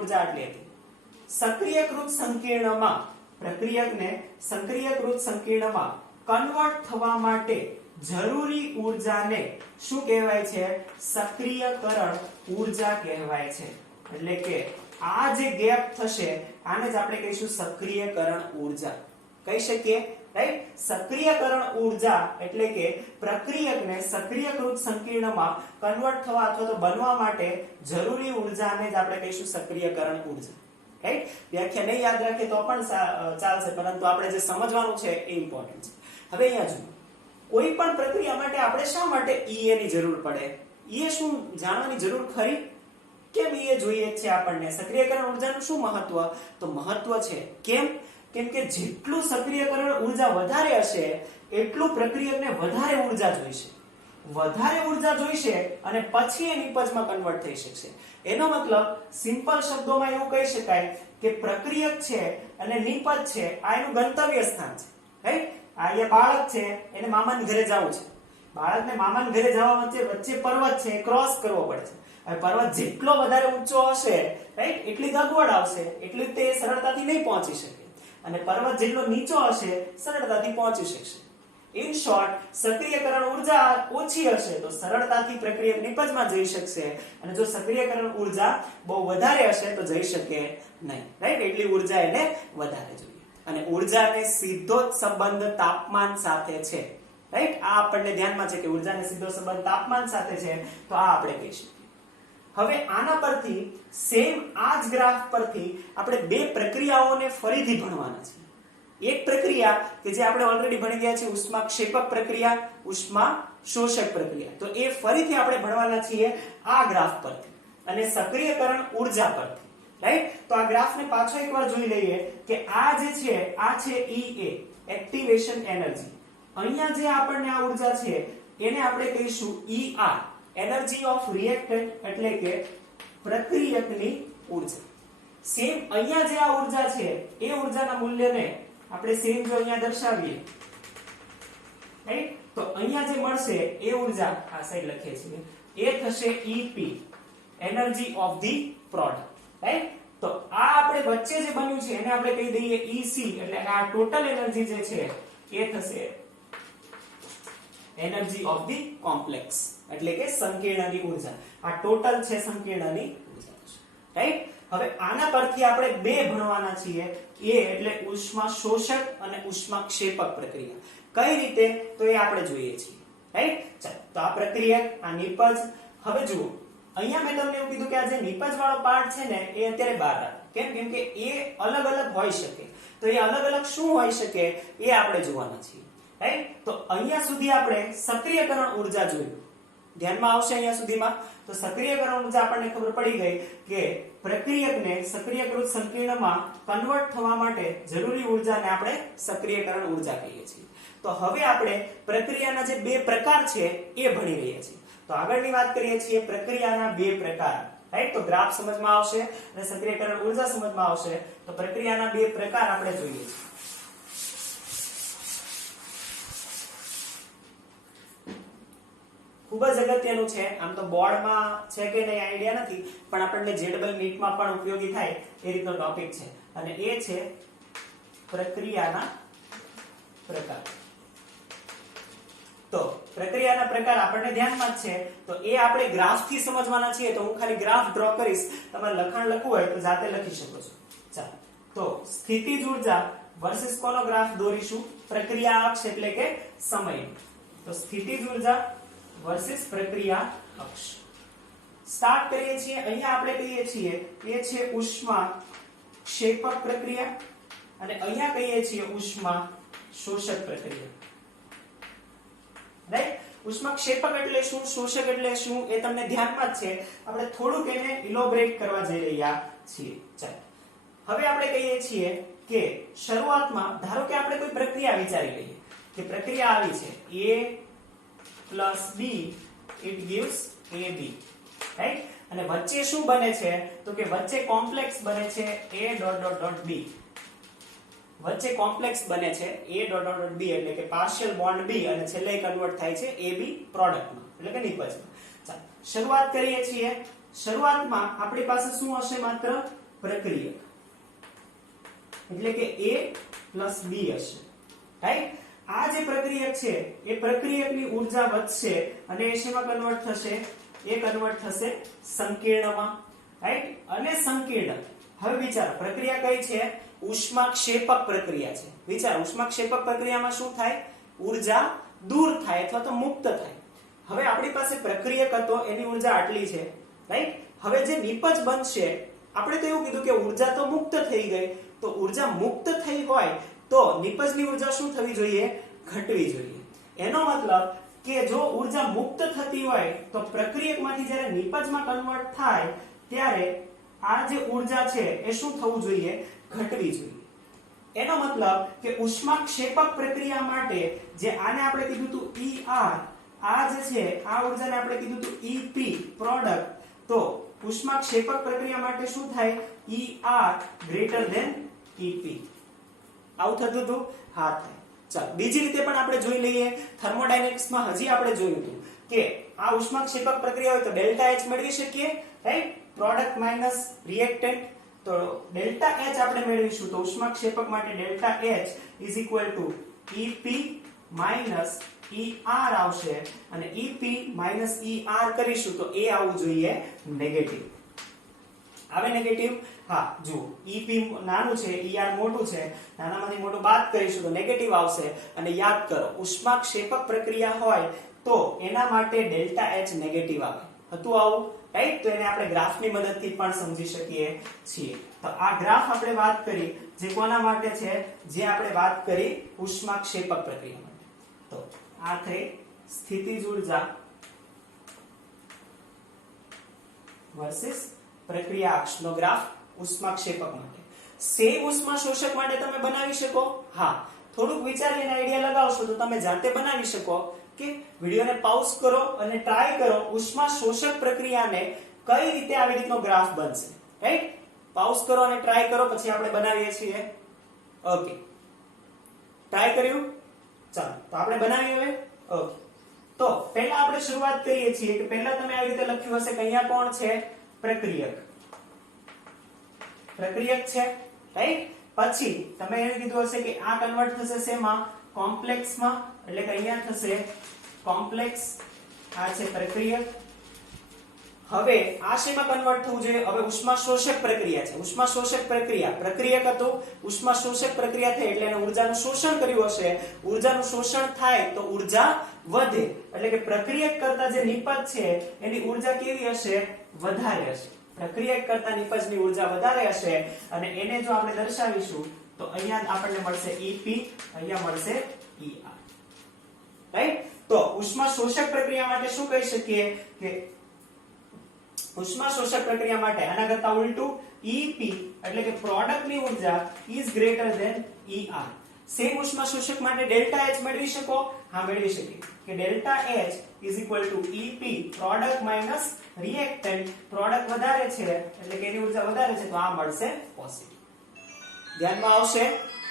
ઉર્જા આટલી હતી. સક્રિયકૃત સંકીર્ણમાં સક્રિયકૃત સંકીર્ણમાં કન્વર્ટ થવા માટે જરૂરી ઉર્જાને શું કહેવાય છે? સક્રિયકરણ ઉર્જા કહેવાય છે. એટલે કે આ જે ગેપ થશે આને જ આપણે કહીશું સક્રિયકરણ ઉર્જા કહી શકીએ, રાઈટ? સક્રિયકરણ ઉર્જા એટલે કે પ્રક્રિયકને સક્રિયકૃત સંકીર્ણમાં કન્વર્ટ થવા અથવા તો બનવા માટે જરૂરી ઉર્જાને જ આપણે કહીશું સક્રિયકરણ ઉર્જા, રાઈટ? વ્યાખ્યા નહીં યાદ રાખીએ તો પણ ચાલશે, પરંતુ આપણે જે સમજવાનું છે એ ઇમ્પોર્ટન્ટ છે. હવે અહીંયા જુઓ, કોઈ પણ પ્રક્રિયા માટે આપણે શા માટે EA ની જરૂર પડે? EA શું જાણવાની જરૂર ખરી? કેમ EA જોઈએ છે આપણને? સક્રિયકરણ ઉર્જાનું શું મહત્વ? તો મહત્વ છે કેમ કે જેટલું સક્રિયકરણ ઉર્જા વધારે હશે એટલું પ્રક્રિયકને વધારે ઉર્જા જોઈશે અને પછી એ નિપજમાં કન્વર્ટ થઈ શકશે. એનો મતલબ સિમ્પલ શબ્દોમાં એવું કહી શકાય કે પ્રક્રિયક છે અને નિપજ છે આ એનું ગંતવ્ય સ્થાન છે, રાઈટ? આ એ બાળક છે, એને મામાના ઘરે જવું છે. બાળકને મામાના ઘરે જવા વચ્ચે પર્વત છે, ક્રોસ કરવો પડે છે. હવે પર્વત જેટલો વધારે ઊંચો હશે, રાઈટ, એટલી અગવડ આવશે, એટલી તે સરળતાથી નહીં પહોંચી શકે. અને પર્વત જેટલો નીચો હશે સરળતાથી પહોંચી શકશે. ઇન શોર્ટ, સક્રિયકરણ ઉર્જા ઓછી હશે તો સરળતાથી પ્રક્રિયક નિપજમાં જઈ શકશે અને જો સક્રિયકરણ ઉર્જા બહુ વધારે હશે તો જઈ શકે નહીં, રાઈટ? એટલી ઉર્જા એને વધારે જોઈએ. અને ઉર્જાને સીધો જ સંબંધ તાપમાન સાથે છે, રાઈટ? આ આપણને ધ્યાનમાં છે કે ઉર્જાને સીધો સંબંધ તાપમાન સાથે છે, તો આ આપણે કહી શકીએ. હવે આના પરથી સેમ આ જ ગ્રાફ પરથી આપણે બે પ્રક્રિયાઓને ફરીથી ભણવાના છે. એક પ્રક્રિયા કે જે આપણે ઓલરેડી ભણી ગયા છે, ઉષ્માક્ષેપક પ્રક્રિયા, ઉષ્મા શોષક પ્રક્રિયા. તો એ ફરીથી આપણે ભણવાના છીએ આ ગ્રાફ પરથી અને સક્રિયકરણ ઉર્જા પરથી, રાઈટ? તો આ ગ્રાફને પાછો એકવાર જોઈ લઈએ કે આ જે છે આ છે EA, એક્ટિવેશન એનર્જી. અહીંયા જે આપણને આ ઉર્જા છે એને આપણે કહીશું ER, એનર્જી ઓફ રિએક્ટન્ટ, એટલે કે પ્રક્રિયકની ઉર્જા. સેમ અહીંયા જે આ ઉર્જા છે એ ઉર્જાના મૂલ્યને આપણે સેમ જો અહીંયા દર્શાવીએ, રાઈટ? તો અહીંયા જે મળશે એ ઉર્જા આ સાઈડ લખીએ છીએ એ થશે EP, energy of the product, right? તો આ આપણે વચ્ચે જે બન્યું છે એને આપણે કહી દઈએ EC, એટલે આ ટોટલ એનર્જી જે છે એ થશે એનર્જી ઓફ ધી કોમ્પ્લેક્સ, એટલે કે સંકીર્ણની ઉર્જા. આ ટોટલ છે સંકીર્ણની ઉર્જા, રાઈટ? હવે આના પરથી આપણે બે ભણવાના છીએ, એ એટલે ઉષ્મા શોષક અને ઉષ્માક્ષેપક પ્રક્રિયા. કઈ રીતે તો એ આપણે જોઈએ છીએ, રાઈટ? ચાલો, તો આ પ્રક્રિયા, આ નિપજ. હવે જુઓ, અહીંયા મેં તમને એવું કીધું કે આ જે નિપજ વાળો પાર્ટ છે ને એ અત્યારે બહાર આવે. કેમ કે એ અલગ અલગ હોઈ શકે. તો એ અલગ અલગ શું હોઈ શકે એ આપણે જોવાના છીએ, રાઈટ? તો અહીંયા સુધી આપણે સક્રિયકરણ ઉર્જા જોયું. ધ્યાનમાં આવશે અહીંયા સુધીમાં? તો સક્રિયકરણ ઉર્જા આપણને ખબર પડી ગઈ કે પ્રક્રિયકને સક્રિયકૃત સંકીર્ણમાં કન્વર્ટ થવા માટે જરૂરી ઉર્જાને આપણે સક્રિયકરણ ઉર્જા કહીએ છીએ. તો હવે આપણે પ્રક્રિયાના જે બે પ્રકાર છે એ ભણી રહ્યા છીએ. તો આગળની વાત કરીએ છીએ પ્રક્રિયાના બે પ્રકાર, રાઈટ? તો ગ્રાફ સમજમાં આવશે અને સક્રિયકરણ ઉર્જા સમજમાં આવશે. તો પ્રક્રિયાના બે પ્રકાર આપણે જોઈએ છીએ. ખૂબ જ અગત્યનું છે. આમ તો બોર્ડમાં છે કે નહીં આઈડિયા નથી, પણ આપણને જેડબલ નીટમાં પણ ઉપયોગી થાય એ રીતનો ટોપિક છે, અને એ છે પ્રક્રિયાના પ્રકાર. તો પ્રક્રિયાના પ્રકાર આપણને ધ્યાનમાં જ છે, તો એ આપણે ગ્રાફથી સમજવાના છીએ. તો હું ખાલી ગ્રાફ ડ્રો કરીશ, તમારે લખાણ લખવું હોય તો જાતે લખી શકો છો. ચાલો, તો સ્થિતિજ ઉર્જા વર્સિસ કોનો ગ્રાફ દોરીશું? પ્રક્રિયા અક્ષ એટલે કે સમય. તો સ્થિતિજ ઉર્જા વર્સિસ પ્રક્રિયા અક્ષ. સ્ટાર્ટ કરીએ છીએ. અહીંયા આપણે કહીએ છીએ એ છે ઉષ્મા ક્ષેપક પ્રક્રિયા, અને અહીંયા કહીએ છીએ ઉષ્મા શોષક પ્રક્રિયા. રાઈટ? ઉષ્માક્ષેપક એટલે શું, શોષક એટલે શું, એ તમને ધ્યાનમાં જ છે. આપણે થોડુંક એને ઇલોબરેટ કરવા જઈ રહ્યા છીએ. ચાલો, હવે આપણે કહીએ છીએ કે શરૂઆતમાં ધારો કે આપણે કોઈ પ્રક્રિયા વિચારી લઈએ કે પ્રક્રિયા આવી છે a plus b it gives ab, right? અને વચ્ચે શું બને છે? તો કે વચ્ચે કોમ્પ્લેક્સ બને છે a dot dot dot b. વચ્ચે કોમ્પ્લેક્સ બને છે a dot dot dot b એટલે કે પાર્શિયલ બોન્ડ b, અને છેલ્લે કન્વર્ટ થાય છે ab પ્રોડક્ટમાં એટલે કે નિપજમાં. ચાલો, શરૂઆત કરીએ છીએ. શરૂઆતમાં આપણી પાસે શું હશે? માત્ર પ્રક્રિયક એટલે કે a plus b હશે, રાઈટ? આ જે પ્રક્રિયક છે એ પ્રક્રિયકની ઉર્જા વધશે અને એ શેમાં કન્વર્ટ થશે? એ કન્વર્ટ થશે સંકીર્ણમાં, રાઈટ? અને સંકીર્ણ, હવે વિચારો પ્રક્રિયા કઈ છે? ઉષ્માક્ષેપક પ્રક્રિયા છે. વિચાર, ઉષ્માક્ષેપક પ્રક્રિયામાં શું થાય? ઉર્જા દૂર થાય અથવા તો મુક્ત થાય. હવે આપણી પાસે પ્રક્રિયક હતો, એની ઉર્જા આટલી છે, રાઈટ? હવે જે નિપજ બનશે, આપણે તો એવું કીધું કે ઉર્જા તો મુક્ત થઈ ગઈ, તો ઉર્જા મુક્ત થઈ હોય તો નિપજની ઉર્જા શું થવી જોઈએ? ઘટવી જોઈએ. એનો મતલબ કે જો ઉર્જા મુક્ત થતી હોય તો પ્રક્રિયકમાંથી જ્યારે નિપજમાં કન્વર્ટ થાય ત્યારે આ જે ઉર્જા છે એ શું થવું જોઈએ? ઘટવી જોઈએ. એનો મતલબ કે ઉષ્માક્ષેપક પ્રક્રિયા માટે જે આને આપણે કીધું હતું ER, આ જે છે આ ઉર્જાને આપણે કીધું હતું EP પ્રોડક્ટ, તો ઉષ્માક્ષેપક પ્રક્રિયા માટે શું થાય? ER greater than EP. આવું થતું હતું? હા, થાય. ચાલો, બીજી રીતે પણ આપણે જોઈ લઈએ. થર્મોડાયનેમિક્સમાં હજી આપણે જોયું હતું કે આ ઉષ્માક્ષેપક પ્રક્રિયા હોય તો ડેલ્ટા H મેળવી શકીએ, રાઈટ? પ્રોડક્ટ માઈનસ રિએક્ટન્ટ, તો ડેલ્ટા H આપણે મેળવીશું તો ઉષ્માક્ષેપક માટે delta H is equal to EP minus ER આવશે, અને EP માઈનસ ER કરીશું તો એ આવવું જોઈએ નેગેટિવ. આવે નેગેટિવ? હા, જુઓ EP નાનું છે, ER મોટું છે, નાનામાંથી મોટું બાદ કરીશું તો નેગેટિવ આવશે. અને યાદ કરો, ઉષ્માક્ષેપક પ્રક્રિયા હોય તો એના માટે ડેલ્ટા H નેગેટિવ આવે. હતું આવું, રાઈટ? તો એને આપણે ગ્રાફની મદદથી પણ સમજી શકીએ છીએ. તો આ ગ્રાફ આપણે વાત કરી જે કોના માટે છે? જે આપણે વાત કરી ઉષ્માક્ષેપક પ્રક્રિયા માટે. તો આ થઈ સ્થિતિજ ઉર્જા વર્સિસ પ્રક્રિયા અક્ષનો ગ્રાફ ઉષ્માક્ષેપક માટે. સેમ ઉષ્મા શોષક માટે તમે બનાવી શકો? હા, થોડુંક વિચારીને આઈડિયા લગાવશો તો તમે જાતે બનાવી શકો. કે વિડિયોને પાઉઝ કરો અને ટ્રાય કરો ઉષ્મા શોષક પ્રક્રિયાને કઈ રીતે આવી રીતનો ગ્રાફ બનશે, રાઈટ? પાઉઝ કરો અને ટ્રાય કરો, પછી આપણે બનાવીએ છીએ. ઓકે, ટ્રાય કર્યું? ચાલો, તો આપણે બનાવીએ હવે. ઓકે, તો પહેલા આપણે શરૂઆત કરીએ છીએ કે પહેલા તમે આવી રીતે લખ્યું હશે કે અહીંયા કોણ છે? પ્રક્રિયક. પ્રક્રિયક છે, રાઈટ? પછી તમે એવું કીધું હશે કે આ કન્વર્ટ થશે શેમાં? કોમ્પ્લેક્સમાં, એટલે કે અહીંયા થશે કોમ્પ્લેક્સ. આ છે પ્રક્રિયક. હવે આ શેમાં કન્વર્ટ થવું જોઈએ? હવે ઉષ્મા શોષક પ્રક્રિયા છે. ઉષ્મા શોષક પ્રક્રિયા, પ્રક્રિયક હતું, ઉષ્મા શોષક પ્રક્રિયા થઈ એટલે એને ઉર્જાનું શોષણ કર્યું હશે. ઉર્જાનું શોષણ થાય તો ઉર્જા વધે, એટલે કે પ્રક્રિયક કરતા જે નિપજ છે એની ઉર્જા કેવી હશે? વધારે હશે. પ્રક્રિયક કરતા નિપજની ઉર્જા વધારે હશે, અને એને જો આપણે દર્શાવીશું તો અહીંયા આપણને મળશે EP, અહીંયા મળશે ER, રાઈટ? તો ઉષ્મા શોષક પ્રક્રિયા માટે શું કહી શકીએ કે ઉષ્મા શોષક પ્રક્રિયા માટે આના કરતા ઉલટું EP એટલે કે પ્રોડક્ટની ઉર્જા is greater than ER. Same ઉષ્મા શોષક માટે ડેલ્ટા H મેળવી શકો? હા, મેળવી શકીએ કે delta H is equal to EP product minus reactant. Product વધારે છે એટલે કે એની ઉર્જા વધારે છે તો આ મળશે પોઝિટિવ. ધ્યાનમાં આવશે,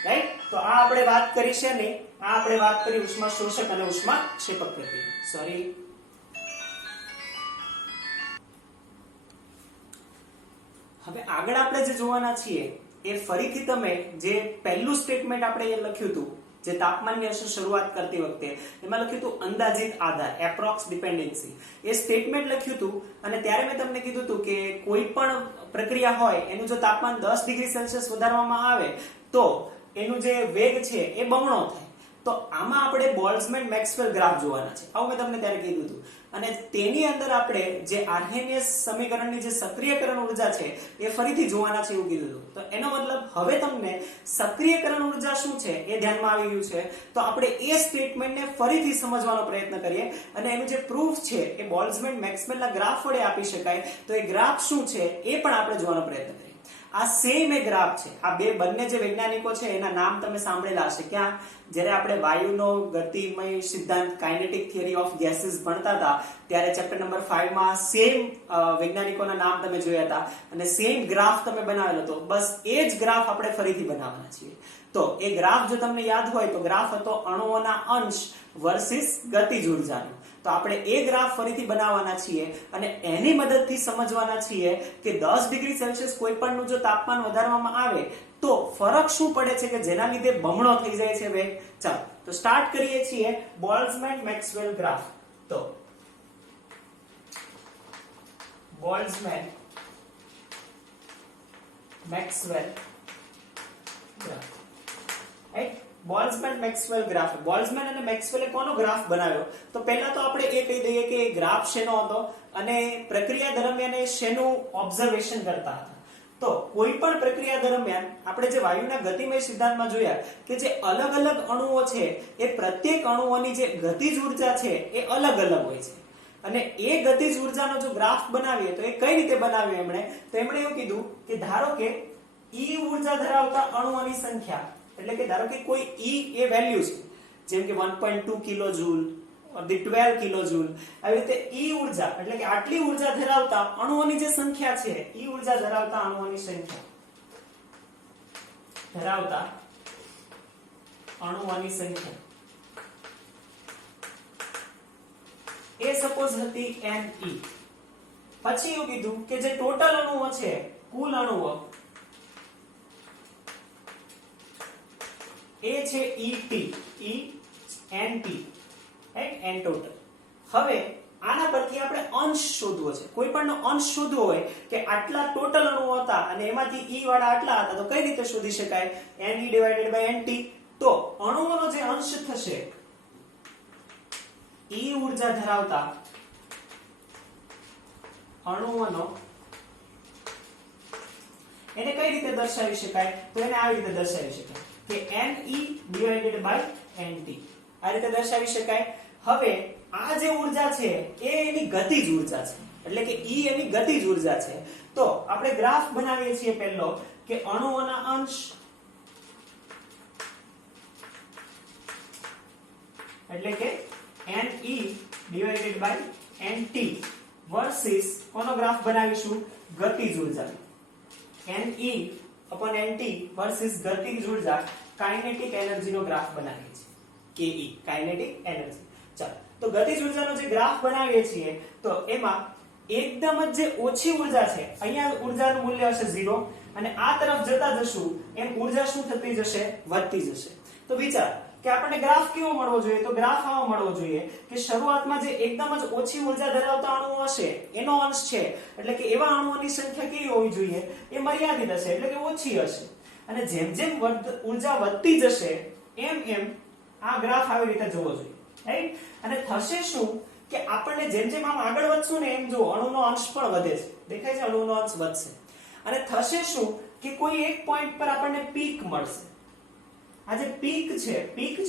રાઈટ? તો આ આપણે વાત કરી છે ને, આ આપણે વાત કરી ઉષ્મા શોષક અને ઉષ્મા ક્ષેપક પ્રક્રિયા. સોરી, હવે આગળ આપણે જે જોવાના છીએ એ ફરીથી તમે જે પહેલું સ્ટેટમેન્ટ આપણે એ લખ્યું હતું જે તાપમાનની અસર શરૂઆત કરતી વખતે એમાં લખ્યું હતું અંદાજિત આધાર એપ્રોક્સ ડિપેન્ડન્સી એ સ્ટેટમેન્ટ લખ્યું હતું અને ત્યારે મેં તમને કીધું હતું કે કોઈ પણ પ્રક્રિયા હોય એનું જો તાપમાન 10 ડિગ્રી સેલ્સિયસ વધારવામાં આવે તો એનું જે વેગ છે એ બમણો થાય. તો આમાં આપણે બોલ્ટ્ઝમેન મેક્સવેલ ગ્રાફ જોવાના છે આવું મેં તમને ત્યારે કીધું હતું અને તેની અંદર આપણે જે આર્હેનિયસ સમીકરણની જે સક્રિયકરણ ઉર્જા છે એ ફરીથી જોવાના છે એવું કીધું હતું. તો એનો મતલબ હવે તમને સક્રિયકરણ ઉર્જા શું છે એ ધ્યાનમાં આવી ગયું છે. તો આપણે એ સ્ટેટમેન્ટને ફરીથી સમજવાનો પ્રયત્ન કરીએ અને એનું જે પ્રૂફ છે એ બોલ્ટ્ઝમેન મેક્સવેલના ગ્રાફ વડે આપી શકાય. તો એ ગ્રાફ શું છે એ પણ આપણે જોવાનો પ્રયત્ન કરીએ. આ સેમ એ ગ્રાફ છે. આ બંને જે વૈજ્ઞાનિકો છે એના નામ તમે સાંભળેલા હશે. ક્યાં? જ્યારે આપણે વાયુનો ગતિમય સિદ્ધાંત કાઇનેટિક થિયરી ઓફ ગેસીસ ભણતા હતા ત્યારે ચેપ્ટર નંબર 5 માં સેમ વૈજ્ઞાનિકોના નામ તમે જોયા હતા અને સેમ ગ્રાફ તમે બનાવેલો હતો. બસ એ જ ગ્રાફ આપણે ફરીથી બનાવવાના છીએ. તો એ ગ્રાફ જો તમને યાદ હોય તો ગ્રાફ હતો અણુઓના અંશ વર્સિસ ગતિજ ઉર્જાનો. તો આપણે એ ગ્રાફ ફરીથી બનાવવાના છીએ અને એની મદદથી સમજવાના છીએ કે 10 ડિગ્રી સેલ્સિયસ કોઈ પણનું જો તાપમાન વધારવામાં આવે તો ફરક શું પડે છે કે જેના લીધે બમણો થઈ જાય છે વેગ. ચાલો તો સ્ટાર્ટ કરીએ છીએ બોલ્ટ્ઝમેન મેક્સવેલ ગ્રાફ. તો Boltzmann Maxwell graph right. Boltzmann Maxwell graph. Boltzmann અને મેક્સવેલે કોનો ગ્રાફ બનાવ્યો? તો પહેલા તો આપણે એ કહી દઈએ કે ગ્રાફ શેનો હતો અને પ્રક્રિયા દરમિયાન એ શેનું ઓબ્ઝર્વેશન કરતા હતા. તો કોઈ પણ પ્રક્રિયા દરમિયાન આપણે જે વાયુના ગતિમય સિદ્ધાંતમાં જોયા કે જે અલગ અલગ અણુઓ છે એ પ્રત્યેક અણુઓની જે ગતિજ ઉર્જા છે એ અલગ અલગ હોય છે અને એ ગતિજ ઉર્જાનો જો ગ્રાફ બનાવીએ તો એ કઈ રીતે બનાવ્યો એમણે? તો એમણે એવું કીધું કે ધારો કે E ઉર્જા ધરાવતા અણુઓની સંખ્યા એટલે કે ધારો કે કોઈ E એ વેલ્યુ છે જેમ કે 1.2 kilo joule or the 12 kilo joule આવી રીતે E ઉર્જા એટલે કે આટલી ઉર્જા ધરાવતા અણુઓની જે સંખ્યા છે E ઉર્જા ધરાવતા અણુઓની સંખ્યા ધરાવતા અણુઓની સંખ્યા એ સપોઝ હતી Ne. પછી એવું કીધું કે જે ટોટલ અણુઓ છે કુલ અણુઓ એ છે ET ENT right n total. હવે આના પરથી આપણે અંશ શોધવો છે. કોઈ પણનો અંશ શોધવો હોય કે આટલા ટોટલ અણુઓ હતા અને એમાંથી E વાળા આટલા હતા તો કઈ રીતે શોધી શકાય? Ne/NT. તો અણુઓનો જે અંશ થશે E ઉર્જા ધરાવતા અણુઓનો એને કઈ રીતે દર્શાવી શકાય? તો એને આવી રીતે દર્શાવી શકાય કે Ne/NT આ રીતે દર્શાવી શકાય. હવે આ જે ઉર્જા છે એ એની ગતિજ ઉર્જા છે એટલે કે E એની ગતિજ ઉર્જા છે. તો આપણે ગ્રાફ બનાવીએ છીએ પહેલો કે અણુઓના અંશ એટલે કે Ne/NT વર્સિસ કોનો ગ્રાફ બનાવીશું? ગતિજ ઉર્જા. Ne/NT વર્સિસ ગતિજ ઉર્જા કાઇનેટિક એનર્જીનો ગ્રાફ બનાવીએ છીએ. Ke kinetic energy. ચાલો તો ગતિજ ઉર્જાનો જે ગ્રાફ બનાવીએ છીએ તો એમાં એકદમ જ જે ઓછી ઉર્જા છે અહીંયા ઉર્જાનું મૂલ્ય હશે 0 અને આ તરફ જતા જશું એમ ઉર્જા શું થતી જશે? વધતી જશે. તો વિચાર કે આપણને ગ્રાફ કેવો મળવો જોઈએ? તો ગ્રાફ આવો મળવો જોઈએ કે શરૂઆતમાં જે એકદમ જ ઓછી ઉર્જા ધરાવતા અણુઓ હશે એનો અંશ છે એટલે કે એવા અણુઓની સંખ્યા કેવી હોવી જોઈએ? એ મર્યાદિત હશે એટલે કે ઓછી હશે અને જેમ જેમ ઉર્જા વધતી જશે એમ એમ આ ગ્રાફ આવી રીતે જોવો જોઈએ રાઈટ. અને થશે શું કે આપણને જેમ જેમ આમ આગળ વધશું ને એમ જો અણુનો અંશ પણ વધે છે. દેખાય છે અણુનો અંશ વધશે અને થશે શું કે કોઈ એક પોઈન્ટ પર આપણને પીક મળશે. આ જે પીક છે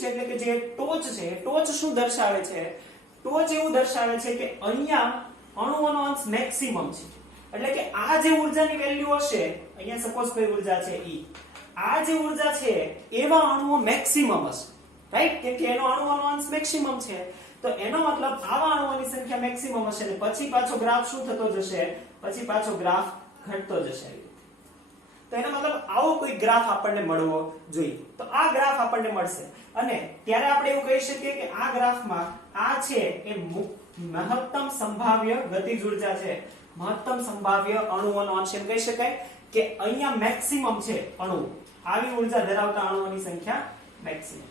એટલે કે જે ટોચ છે એ ટોચ શું દર્શાવે છે? ટોચ એવું દર્શાવે છે કે અહીંયા અણુઓનો અંશ મેક્સિમમ છે એટલે કે આ જે ઉર્જાની વેલ્યુ હશે અહીંયા સપોઝ કોઈ ઉર્જા છે E આ જે ઉર્જા છે એવા અણુઓ મેક્સિમમ હશે રાઈટ કેમ કે એનો અણુઓનો અંશ મેક્સિમમ છે. તો એનો મતલબ આવા અણુઓની સંખ્યા મેક્સિમમ હશે અને પછી પાછો ગ્રાફ શું થતો જશે? પછી પાછો ગ્રાફ ઘટતો જશે. તો એનો મતલબ આવો કોઈ ગ્રાફ આપણને મળવો જોઈએ. તો આ ગ્રાફ આપણને મળશે અને ત્યારે આપણે એવું કહી શકીએ કે આ ગ્રાફમાં આ છે એ મહત્તમ સંભાવ્ય ગતિજ ઉર્જા છે મહત્તમ સંભાવ્ય અણુઓનો અંશ એમ કહી શકાય કે અહીંયા મેક્સિમમ છે અણુ, આવી ઉર્જા ધરાવતા અણુઓની સંખ્યા મેક્સિમમ.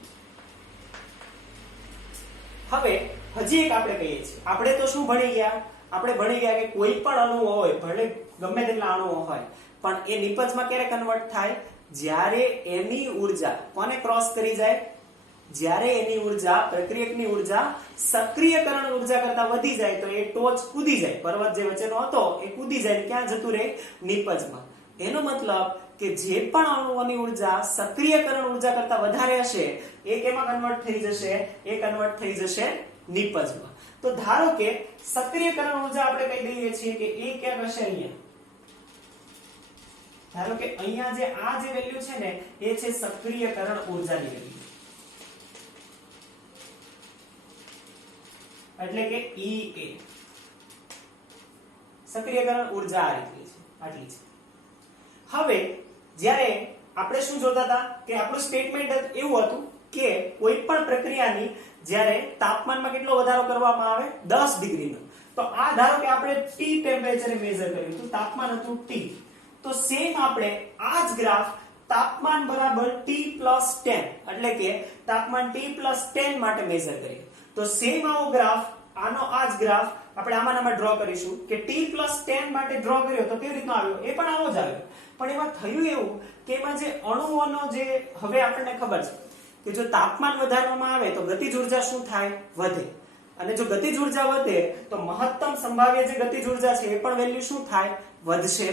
હવે હજી એક આપણે કહીએ છીએ, આપણે તો શું ભણી ગયા, આપણે ભણી ગયા કે કોઈ પણ અણુ હોય, ભલે ગમે તેટલા અણુઓ હોય, પણ એ નિપજમાં ક્યારે કન્વર્ટ થાય, જ્યારે એની ઉર્જા કોને ક્રોસ કરી જાય, જ્યારે એની ઉર્જા, પ્રક્રિયકની ઉર્જા સક્રિયકરણ ઉર્જા કરતા વધી જાય તો એ ટોચ કૂદી જાય, પર્વત જે વચ્ચેનો હતો એ કૂદી જાય, ક્યાં જતું રહે, નિપજમાં. એનો મતલબ કે જે પણ અણુઓની ઉર્જા સક્રિયકરણ ઉર્જા કરતા વધારે હશે એ કેમાં કન્વર્ટ થઈ જશે, એ કન્વર્ટ થઈ જશે નિપજમાં. તો ધારો કે સક્રિયકરણ ઉર્જા આપણે કહી દઈએ છીએ કે એ ક્યાં હશે, અહીંયા. ધારો કે અહીંયા જે આ જે વેલ્યુ છે ને એ છે સક્રિયકરણ ઉર્જાની વેલ્યુ, એટલે કે EA. સક્રિયકરણ ઉર્જા આ રીતની છે, આટલી છે. હવે જ્યારે આપણે શું જોતા હતા કે આપણું સ્ટેટમેન્ટ એવું હતું કે કોઈ પણ પ્રક્રિયાની જ્યારે તાપમાનમાં કેટલો વધારો કરવામાં આવે, 10 ડિગ્રીનો, તો આ ધારો કે આપણે T ટેમ્પરેચરે મેઝર કર્યું તો તાપમાન હતું T, તો સેમ આપણે આ જ ગ્રાફ તાપમાન બરાબર T+10 એટલે કે તાપમાન T+10 માટે મેઝર કરીએ તો સેમ આવો ગ્રાફ, આનો આ જ ગ્રાફ આપણે આમાં ડ્રો કરીશું કે T+10 માટે ડ્રો કર્યો તો કેવી રીતનો આવ્યો, એ પણ આવો જ આવ્યો. પણ એમાં થયું એવું કે એમાં જે અણુઓનો જે, હવે આપણને ખબર છે કે જો તાપમાન વધારવામાં આવે તો ગતિજ ઉર્જા શું થાય, વધે, અને જો ગતિજ ઉર્જા વધે તો મહત્તમ સંભાવ્ય જે ગતિજ ઉર્જા છે એ પણ વેલ્યુ શું થાય, વધશે.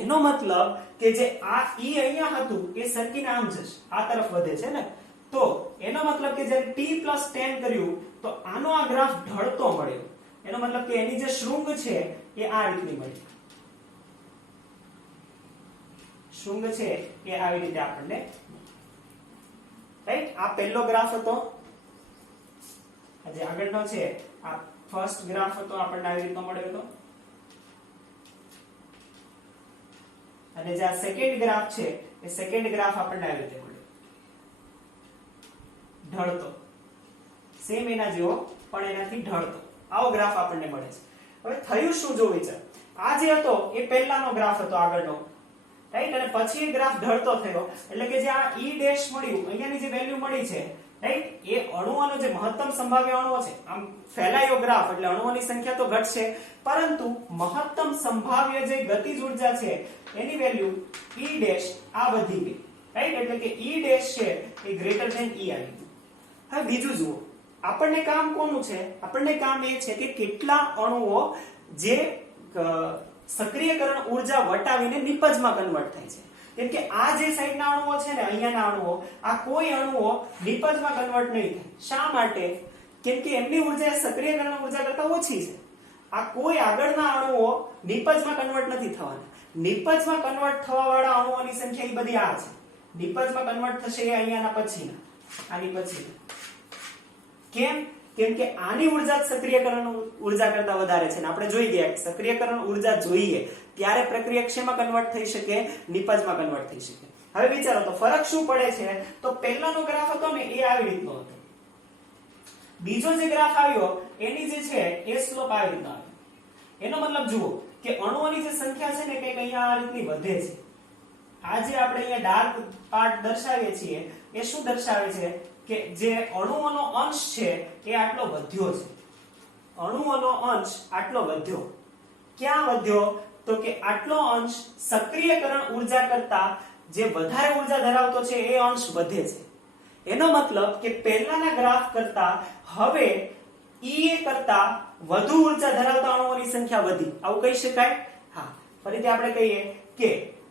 એનો મતલબ કે જે આ E અહીંયા હતું એ સરકીને આમ જશે, આ તરફ વધે છે ને, તો એનો મતલબ કે જ્યારે T+10 કર્યું તો આનો આ ગ્રાફ ઢળતો મળ્યો. એનો મતલબ કે એની જે શૃંગ છે એ આ રીતની મળી, શૃંગ છે એ આવી રીતે આપણને, રાઈટ. આ પહેલો ગ્રાફ હતો, જે આગળનો છે આ ફર્સ્ટ ગ્રાફ હતો, આપણને આવી રીતનો મળ્યો હતો. અને જે આ સેકન્ડ ગ્રાફ છે એ સેકન્ડ ગ્રાફ આપણને આવી રીતે મળ્યો, ઢળતો, સેમ એના જેવો પણ એનાથી ઢળતો, આવો ગ્રાફ આપણને મળે છે. હવે થયું શું જો વિચાર, આ જે હતો એ પહેલાનો ગ્રાફ હતો આગળનો, રાઈટ, અને પછી એ ગ્રાફ ઢળતો થયો, એટલે કે જે આ E ડેશ મળ્યું, અહીંયાની જે વેલ્યુ મળી છે, રાઈટ, એ અણુઓનો જે મહત્તમ સંભાવ્ય અણુઓ છે, આમ ફેલાયો ગ્રાફ એટલે અણુઓની સંખ્યા તો ઘટશે, પરંતુ મહત્તમ સંભાવ્ય જે ગતિજ ઉર્જા છે એની વેલ્યુ E ડેશ આ વધી ગઈ, રાઈટ, એટલે કે E ડેશ છે એ ગ્રેટર ધેન E આવી ગયું. હવે બીજું જુઓ, આપણને કામ કોનું છે, આપણને કામ એ છે કે કેટલા અણુઓ જે સક્રિયકરણ ઉર્જા વટાવીને નિપજમાં કન્વર્ટ થાય છે. કેમ કે આ જે સાઈડના અણુઓ છે ને, અહીંયાના અણુઓ, આ કોઈ અણુઓ નિપજમાં કન્વર્ટ નહીં થાય. શા માટે? કેમ કે એમની ઉર્જા સક્રિયકરણ ઉર્જા કરતા ઓછી છે. આ કોઈ આગળના અણુઓ નિપજમાં કન્વર્ટ નથી થવાના. નિપજમાં કન્વર્ટ થવા વાળા અણુઓની સંખ્યા એ બધી આ છે. નિપજમાં કન્વર્ટ થશે એ અહીંયાના પછીના, આની પછીના. કેમ? કેમ કે આની ઉર્જા સક્રિયકરણ ઉર્જા કરતા વધારે છે, ને આપણે જોઈ ગયા કે સક્રિયકરણ ઉર્જા જોઈએ ત્યારે પ્રક્રિયા શેમાં કન્વર્ટ થઈ શકે, નિપજમાં કન્વર્ટ થઈ શકે. હવે વિચારો તો ફરક શું પડે છે, તો પહેલાનો ગ્રાફ હતો ને એ આવી રીતનો હતો, બીજો જે ગ્રાફ આવ્યો એની જે છે એ સ્લોપ આવી રીતનો આવ્યો. એનો મતલબ જુઓ કે અણુઓની જે સંખ્યા છે ને કંઈક અહીંયા આ રીતની વધે છે. આ જે આપણે અહીંયા ડાર્ક પાર્ટ દર્શાવીએ છીએ એ શું દર્શાવે છે કે જે અણુઓનો અંશ છે એ આટલો વધ્યો છે. અણુઓનો અંશ આટલો વધ્યો. ક્યાં વધ્યો? તો કે આટલો અંશ સક્રિયકરણ ઉર્જા કરતા જે વધારે ઉર્જા ધરાવતો છે એ અંશ વધે છે. એનો મતલબ કે પહેલાના ગ્રાફ કરતા હવે EA કરતા વધુ ઉર્જા ધરાવતા અણુઓની સંખ્યા વધી, આવું કહી શકાય. હા, ફરીથી આપણે કહીએ કે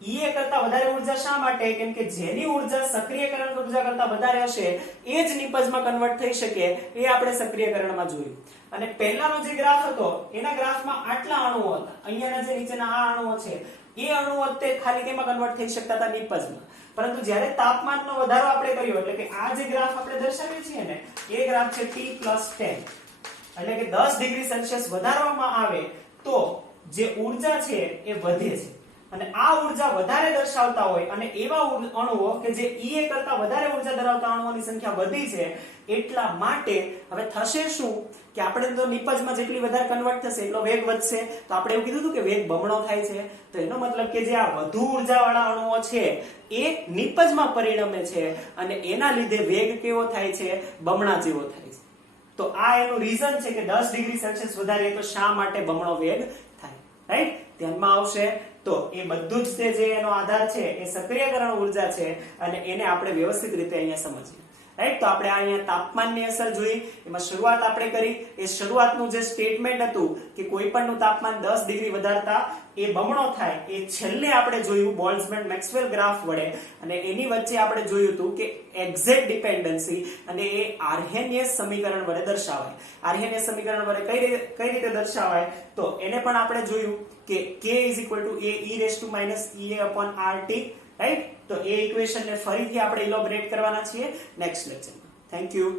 EA કરતા વધારે ઉર્જા શા માટે? કેમ કે જેની ઉર્જા સક્રિયકરણ ઉર્જા કરતા વધારે હશે એ જ નિપજમાં કન્વર્ટ થઈ શકે, એ આપણે સક્રિયકરણમાં જોયું. અને પહેલાનો જે ગ્રાફ હતો એના ગ્રાફમાં આટલા અણુઓ હતા, અહીંયાના જે નીચેના આ અણુઓ છે એ અણુઓ તે ખાલી કેમાં કન્વર્ટ થઈ શકતા હતા? નિપજમાં. પરંતુ જ્યારે તાપમાનનો વધારો આપણે કર્યો, એટલે કે આ જે ગ્રાફ આપણે દર્શાવીએ છીએ ને એ ગ્રાફ છે T+10, એટલે કે 10 ડિગ્રી સેલ્સિયસ વધારવામાં આવે તો જે ઉર્જા છે એ વધે છે. અને આ ઉર્જા વધારે દર્શાવતા હોય અને એવા અણુઓ કે જે Ea કરતા વધારે ઉર્જા ધરાવતા અણુઓની સંખ્યા વધી છે, એટલા માટે હવે થશે શું કે આપણે તો નિપજમાં જેટલી વધારે કન્વર્ટ થશે એટલો વેગ વધશે, તો આપણે એવું કીધું હતું કે વેગ બમણો થાય છે, તો એનો મતલબ કે જે આ વધુ ઉર્જાવાળા અણુઓ છે એ નિપજમાં પરિણમે છે અને એના લીધે વેગ કેવો થાય છે, બમણા જેવો થાય છે. તો આ એનું રીઝન છે કે 10 ડિગ્રી સેલ્સિયસ વધારે તો શા માટે બમણો વેગ થાય, રાઈટ? ધ્યાનમાં આવશે. તો એ બધું જ તે જે એનો આધાર છે એ સક્રિયકરણ ઉર્જા છે અને એને આપણે વ્યવસ્થિત રીતે અહીંયા સમજીએ, રાઈટ? તો આપણે અહીંયા તાપમાનની અસર જોઈ, એમાં શરૂઆત આપણે કરી. એ શરૂઆતનું જે સ્ટેટમેન્ટ હતું કે કોઈ પણનું તાપમાન 10 ડિગ્રી વધારતા એ બમણો થાય, એ છેલ્લે આપણે જોયું બોલ્ટ્ઝમેન મેક્સવેલ ગ્રાફ વડે, અને એની વચ્ચે આપણે જોયું હતું કે એક્ઝેક્ટ ડિપેન્ડન્સી અને એ આર્હેનિયસ સમીકરણ વડે દર્શાવાય. આર્હેનિયસ સમીકરણ વડે કઈ રીતે દર્શાવાય, તો એને પણ આપણે જોયું કે k = a e Ea/RT, right? તો એ ઇક્વેશન ને ફરીથી આપણે ઇલોબરેટ કરવાના છીએ નેક્સ્ટ લેક્ચરમાં. Thank you.